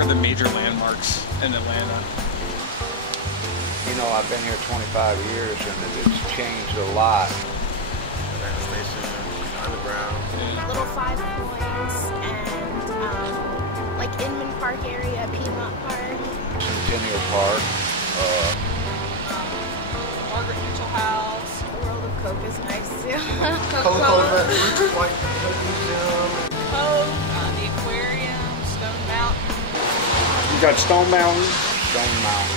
are the major landmarks in Atlanta? You know, I've been here 25 years and it's changed a lot. Atlanta Station, Underground. Little 5 Points and like Inman Park area, Piedmont Park. Centennial Park. Margaret Mitchell House. The World of Coke is nice too. Coca-Cola. White Museum. Coed, the aquarium, Stone Mountain. You got Stone Mountain. Stone Mountain.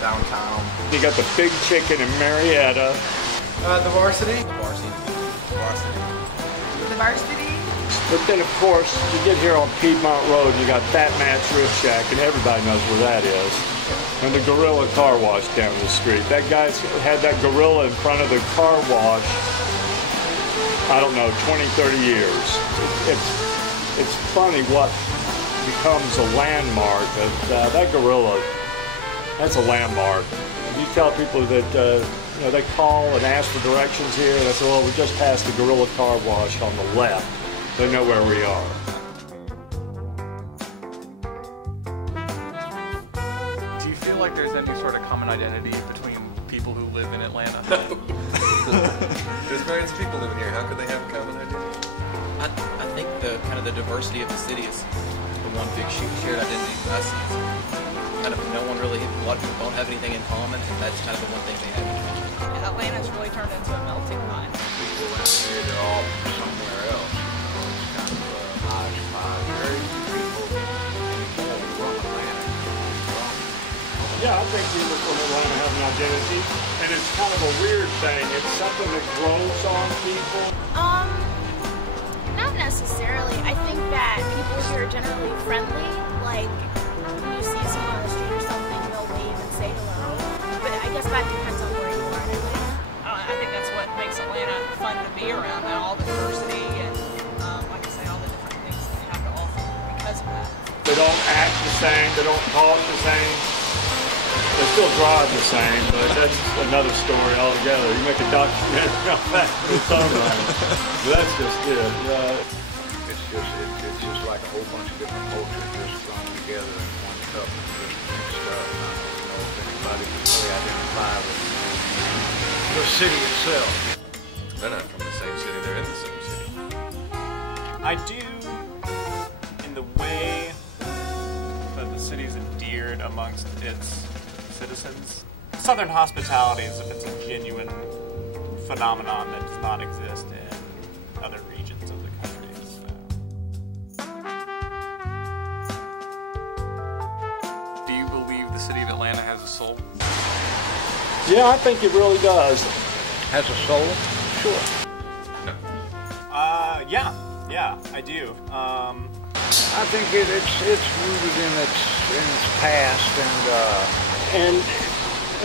Downtown. You got the Big Chicken in Marietta. The Varsity. The Varsity. But then, of course, you get here on Piedmont Road, you got Fat Matt's Rib Shack, and everybody knows where that is. And the Gorilla Car Wash down the street. That guy's had that gorilla in front of the car wash, I don't know, 20, 30 years. It's funny what becomes a landmark. That gorilla, that's a landmark. You tell people that you know, they call and ask for directions here, and they say, well, we just passed the Gorilla Car Wash on the left. They know where we are. Do you feel like there's any sort of common identity between people who live in Atlanta? There's millions of people living here. How could they have a common identity? I think the kind of the diversity of the city is the one big shared identity for us. Kind of no one really, a lot of people don't have anything in common, and that's kind of the one thing they have in common. Atlanta's really turned into a melting pot. People out here, they're all from somewhere else. It's kind of a hodgepodge. Very few people anymore from Atlanta. Yeah, I think people from Atlanta have an identity, and it's kind of a weird thing. It's something that grows on people. Not necessarily. I think that people here are generally friendly. Like, when you see someone on the street or something, they'll wave and say hello. But I guess that depends on where you are in Atlanta. I think that's what makes Atlanta fun to be around, and all the diversity and, like I say, all the different things that they have to offer because of that. They don't act the same, they don't talk the same. They still drive the same, but that's another story altogether. You make a documentary on that in its own right. But that's just it. It's just like a whole bunch of different cultures just thrown together in one cup and just mixed up. I don't know if anybody can really identify with the city itself. They're not from the same city. They're in the same city. I do, in the way that the city's endeared amongst its citizens. Southern hospitality is if it's a genuine phenomenon that does not exist in other regions of the country. So. Do you believe the city of Atlanta has a soul? Yeah, I think it really does. Has a soul? Sure. No. Yeah, I do. I think it's rooted in its past And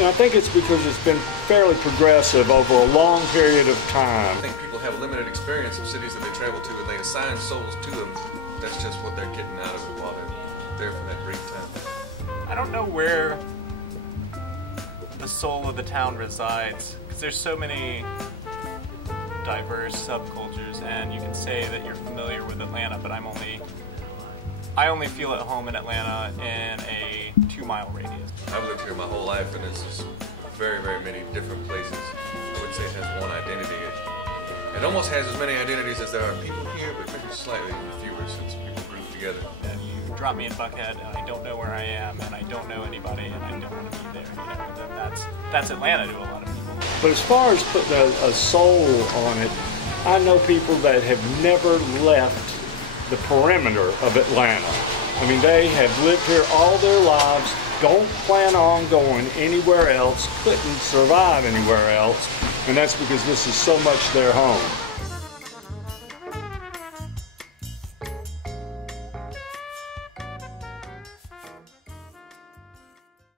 I think it's because it's been fairly progressive over a long period of time. I think people have a limited experience of cities that they travel to, and they assign souls to them. That's just what they're getting out of it while they're there for that brief time. I don't know where the soul of the town resides, because there's so many diverse subcultures, and you can say that you're familiar with Atlanta, but I only feel at home in Atlanta in a 2-mile radius. I've lived here my whole life, and it's just very, very many different places. I would say it has one identity. It almost has as many identities as there are people here, but maybe slightly fewer since people group together. And you drop me in Buckhead, and I don't know where I am, and I don't know anybody, and I don't want to be there. You know, then that's Atlanta to a lot of people. But as far as putting a soul on it, I know people that have never left the perimeter of Atlanta. I mean, they have lived here all their lives, don't plan on going anywhere else, couldn't survive anywhere else, and that's because this is so much their home.